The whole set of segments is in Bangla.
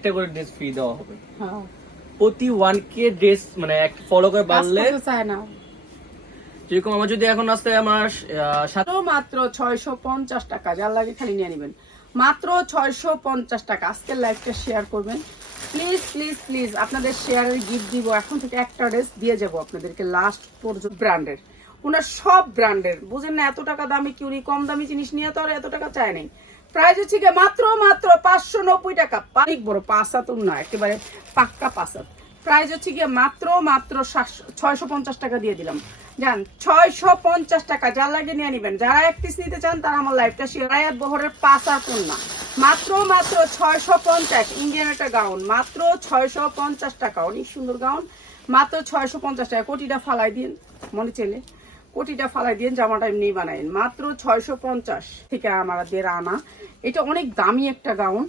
একটা করে ড্রেস ফ্রি দেওয়া হবে। হ্যাঁ। প্রতি ওয়ান কে ড্রেস মানে এক ফলো করে বাড়লে চায় না। যেরকম আমার যদি এখন আসতে আমার মাত্র মাত্র ছয়শো পঞ্চাশ টাকা যার লাগে খালি নিয়ে নেবেন। মাত্র ছয়শো পঞ্চাশ টাকা আজকের লাইভটা শেয়ার করবেন। প্লিজ প্লিজ প্লিজ আপনাদের শেয়ারের গিফট দিব। এখন থেকে একটা ড্রেস দিয়ে যাব আপনাদেরকে লাস্ট পর্যন্ত ব্র্যান্ডের ওনার সব ব্র্যান্ডের বুঝেন না এত টাকা দামি কি উনি কম দামি জিনিস নিয়ে তো আর এত টাকা চায় নাই। প্রাইস হচ্ছে গিয়ে মাত্র মাত্র পাঁচশো নব্বই টাকা। অনেক বড় পাঁচাতুর না, একেবারে পাক্কা পাঁচাত প্রাইস হচ্ছে গিয়ে মাত্র মাত্র ছয়শো পঞ্চাশ টাকা দিয়ে দিলাম। জান, ছয়শো পঞ্চাশ টাকা, যার লাগে নিয়ে নিবেন। যারা এক পিস নিতে চান, তারা আমার লাইফটা শেয়ার বহরের পাঁচা কন্যা মাত্র মাত্র ছয়শো পঞ্চাশ ইন্ডিয়ান একটা গাউন মাত্র ছয়শো পঞ্চাশ টাকা, অনেক সুন্দর গাউন মাত্র ছয়শো পঞ্চাশ টাকা, কোটিটা ফালাই দিন, মনে চেলে কোটিটা ফালাই দিয়ে জামাটা এমনি বানাইন মাত্র ছয়শো পঞ্চাশ থেকে আমার আমাদের আনা। এটা অনেক দামি একটা গাউন।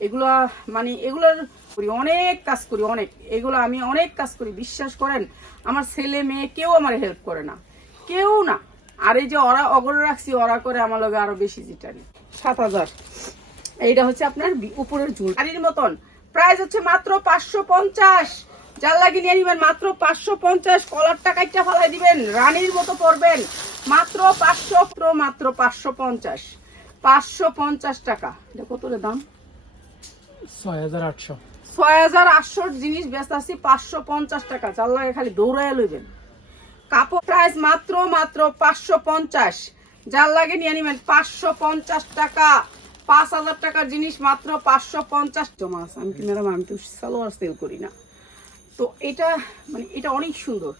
এগুলা মানে এগুলোর করি, অনেক কাজ করি, অনেক। এগুলো আমি অনেক কাজ করি, বিশ্বাস করেন, আমার ছেলে মেয়ে কেউ আমার হেল্প করে না। কেউ না। আর এই যে ওরা অগর রাখছি ওরা করে আমার লগে আরও বেশি জিটারি সাত হাজার। এইটা হচ্ছে আপনার উপরের ঝুল। গাড়ির মতন। প্রাইস হচ্ছে মাত্র পাঁচশো পঞ্চাশ। লাগিয়ে নিয়ে নিবেন মাত্র পাঁচশো পঞ্চাশ কলারটা কাইটা ফালাই দিবেন রানীর মতো পরবেন। মাত্র পাঁচশো মাত্র পাঁচশো পঞ্চাশ। পাঁচশো পঞ্চাশ টাকা। এটা কত রে দাম? ছয় হাজার আটশো। ছয় হাজার আটশোর জিনিস ব্যস্ত পাঁচশো পঞ্চাশ টাকা। চার খালি দৌড়ায় লইবেন। কাপড় প্রাইস মাত্র মাত্র পাঁচশো পঞ্চাশ। যার লাগে নিয়ে নিবেন পাঁচশো পঞ্চাশ টাকা। পাঁচ হাজার টাকার জিনিস মাত্র পাঁচশো পঞ্চাশ। আছে আমি কি ম্যাডাম আমি তো সালোয়ার সেল করি না। তো এটা মানে এটা অনেক সুন্দর।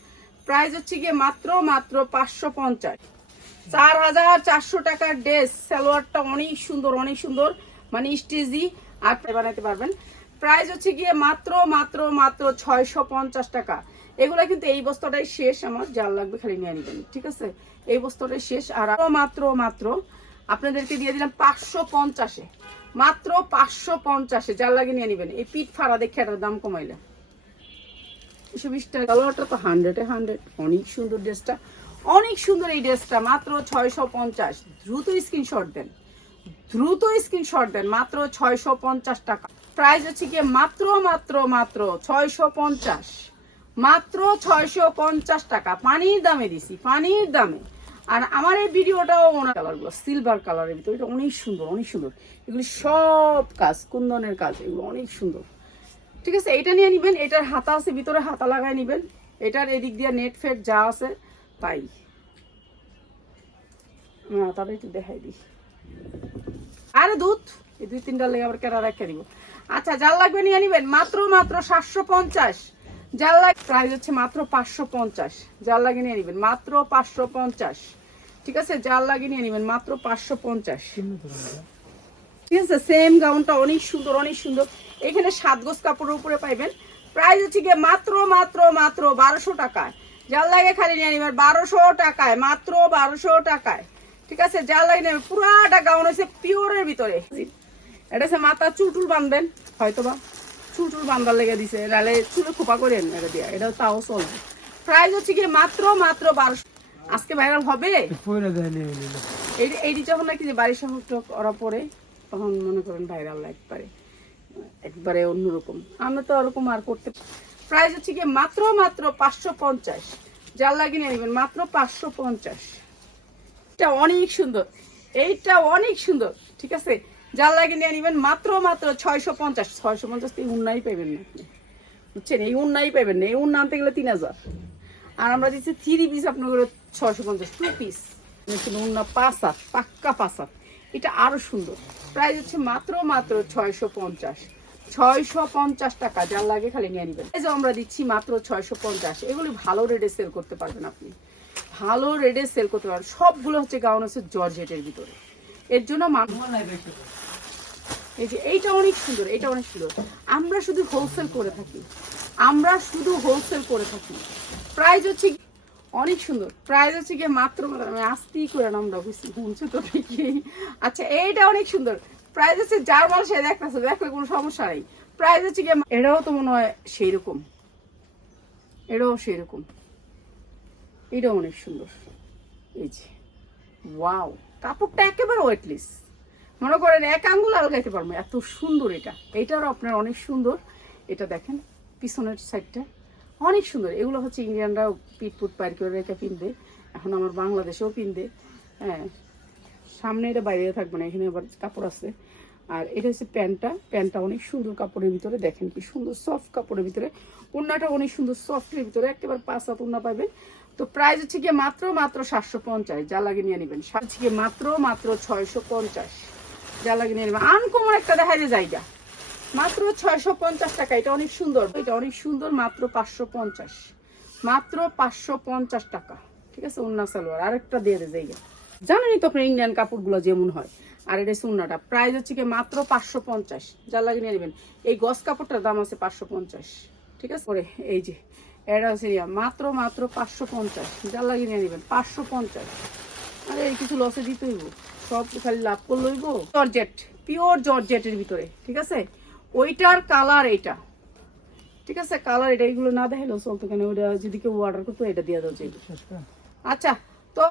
প্রাইস হচ্ছে গিয়ে মাত্র মাত্র পাঁচশো পঞ্চাশ। চার হাজার চারশো টাকার ড্রেস, সালোয়ারটা অনেক সুন্দর অনেক সুন্দর। মানে স্টেজি, আর বানাতে পারবেন। প্রাইস হচ্ছে গিয়ে মাত্র মাত্র মাত্র ছয়শো পঞ্চাশ টাকা। এগুলো কিন্তু এই বস্তাটাই শেষ আমার, যার লাগবে খালি নিয়ে নেবেন, ঠিক আছে? এই বস্তাটাই শেষ আর মাত্র মাত্র আপনাদেরকে দিয়ে দিলাম পাঁচশো পঞ্চাশে। মাত্র পাঁচশো পঞ্চাশে, যার লাগে নিয়ে নেবেন। এই পিঠ ফাড়া দেখে এটার দাম কমাইলে। হান্ড্রেডে হান্ড্রেড। অনেক সুন্দর ড্রেসটা। অনেক সুন্দর এই ড্রেসটা, মাত্র ছয়শো পঞ্চাশ। দ্রুত দেন। দ্রুত দেন, মাত্র ছয়শো পঞ্চাশ টাকা। হচ্ছে মাত্র মাত্র মাত্র ছয়শো পঞ্চাশ। মাত্র ছয়শো পঞ্চাশ টাকা। পানির দামে দিছি, পানির দামে। আর আমার এই ভিডিওটাও ওনার কালারগুলো, সিলভার কালারের ভিতরে। অনেক সুন্দর অনেক সুন্দর। এগুলি সব কাজ, কুন্দনের কাজ, এগুলো অনেক সুন্দর। ঠিক আছে এটা নিয়ে নিবেন, এটার হাতা আছে, ভিতরে হাতা লাগাই নিবেন। এটার এদিক দিয়ে নেট ফেট যা আছে, তাই। তবে একটু দেখাই দিই। আরে দুধ, এই দুই তিনটা লেগে আবার কেনা রেখে দিব। আচ্ছা যার লাগবে নিয়ে নিবেন, মাত্র মাত্র সাতশো পঞ্চাশ। যার লাগ প্রাইস হচ্ছে মাত্র পাঁচশো পঞ্চাশ। যার লাগে নিয়ে নিবেন, মাত্র পাঁচশো পঞ্চাশ। ঠিক আছে জাল লাগে নিয়ে নিবেন, মাত্র পাঁচশো পঞ্চাশ। ঠিক আছে সেম গাউনটা অনেক সুন্দর অনেক সুন্দর। এখানে সাত গোজ কাপড়ের উপরে পাইবেন। প্রাইস হচ্ছে গিয়ে মাত্র মাত্র মাত্র বারোশো টাকায়। যার লাগে খালি নিয়ে নিবেন বারোশো টাকায় মাত্র বারোশো টাকায়। ঠিক আছে? যার লাগে নেবেন পুরাটা গাউন হচ্ছে পিওরের ভিতরে। এটা হচ্ছে মাথা চুলটুল বাঁধবেন হয়তো বা চুলটুল বাঁধার লেগে দিছে নাহলে চুলে খোপা করে এটা দিয়া। এটা তাও চলবে প্রাইস হচ্ছে গিয়ে মাত্র মাত্র বারোশো। আজকে ভাইরাল হবে? এইটি যখন নাকি যে বাড়ির সমস্ত ওরা পরে তখন মনে করেন ভাইরাল একবারে একবারে অন্যরকম। আমরা তো ওরকম আর করতে প্রাইস হচ্ছে গিয়ে মাত্র মাত্র পাঁচশো পঞ্চাশ। যার লাগিয়ে নিয়ে নেবেন মাত্র পাঁচশো পঞ্চাশ। এটা অনেক সুন্দর। এইটা অনেক সুন্দর, ঠিক আছে? যার লাগিয়ে নিয়ে নেবেন মাত্র মাত্র ছয়শো পঞ্চাশ। ছয়শো পঞ্চাশ এই উন্নাই পাইবেন না আপনি। বুঝছেন? এই উন্নাই পাইবেন না। এই উন্না আনতে গেলে তিন হাজার। আর আমরা দিচ্ছি থ্রি পিস আপনার ছয়শো পঞ্চাশ। টু পিস উন্না পাঁচ হাত, পাক্কা পাঁচ হাত। এটা আরও সুন্দর। প্রাইস হচ্ছে মাত্র মাত্র ছয়শো পঞ্চাশ। ছয়শো পঞ্চাশ টাকা, যার লাগে খালি নিয়ে নেবেন। এই যে আমরা দিচ্ছি মাত্র ছয়শো পঞ্চাশ। এগুলি ভালো রেটে সেল করতে পারবেন আপনি। ভালো রেটে সেল করতে পারবেন। সবগুলো হচ্ছে গাউন হচ্ছে জর্জেটের ভিতরে। এর জন্য মানুষ এই যে এইটা অনেক সুন্দর এটা অনেক সুন্দর। আমরা শুধু হোলসেল করে থাকি। আমরা শুধু হোলসেল করে থাকি। প্রাইস হচ্ছে অনেক সুন্দর। প্রাইস হচ্ছে গিয়ে মাত্র আমি আস্তেই করে আমরা বুঝছি শুনছো তো ঠিকই। আচ্ছা এইটা অনেক সুন্দর। প্রাইস হচ্ছে যার মাল সে দেখতেছে, দেখলে কোনো সমস্যা নেই। প্রাইস হচ্ছে গিয়ে এটাও তো মনে হয় সেই রকম এটাও সেই রকম এটাও অনেক সুন্দর। এই যে, ওয়াও। কাপড়টা একেবারে ওয়েটলেস মনে করেন এক আঙ্গুল আলগাইতে পারব, এত সুন্দর এটা। এইটারও আপনার অনেক সুন্দর। এটা দেখেন, পিছনের সাইডটা অনেক সুন্দর। এগুলো হচ্ছে ইন্ডিয়ানরাও পিট পুট পার করে রেখে পিনবে। এখন আমার বাংলাদেশেও পিনবে। হ্যাঁ। সামনে এটা বাইরে থাকবে না, এখানে আবার কাপড় আছে। আর এটা হচ্ছে প্যান্টটা। প্যান্টটা অনেক সুন্দর কাপড়ের ভিতরে। দেখেন কি সুন্দর সফট কাপড়ের ভিতরে। উন্নাটা অনেক সুন্দর সফটের ভিতরে। একেবারে পাঁচ হাত উন্না পাবেন। তো প্রাইস হচ্ছে গিয়ে মাত্র মাত্র সাতশো পঞ্চাশ। যা লাগে নিয়ে নেবেন। হচ্ছে গিয়ে মাত্র মাত্র ছয়শো পঞ্চাশ। যা লাগে নিয়ে নেবেন। আনকমন একটা দেখা যায় জায়গা। মাত্র ছয়শো পঞ্চাশ টাকা। এটা অনেক সুন্দর। এটা অনেক সুন্দর, মাত্র পাঁচশো পঞ্চাশ। মাত্র পাঁচশো পঞ্চাশ টাকা। ঠিক আছে উন্না সালোয়ার। আরেকটা দিয়ে দেয় জানেনই তো আপনার ইন্ডিয়ান কাপড়গুলো যেমন হয়। আর এটা সুন্নাটা প্রাইস হচ্ছে কি মাত্র পাঁচশো পঞ্চাশ। যা লাগে নিয়ে নেবেন। এই গস কাপড়টার দাম আছে পাঁচশো পঞ্চাশ। ঠিক আছে? পরে এই যে, এটা হচ্ছে মাত্র মাত্র পাঁচশো পঞ্চাশ। যা লাগে নিয়ে নেবেন, পাঁচশো পঞ্চাশ। আরে, এই কিছু লসে দিতে হইব। সব খালি লাভ করলে হইব। জর্জেট পিওর জর্জেটের ভিতরে। ঠিক আছে? ওইটার কালার এইটা। ঠিক আছে? কালার এটা এগুলো না দেখাইলেও চলতো কেন? ওইটা যদি কেউ অর্ডার করতো এটা দিয়ে যাবে আচ্ছা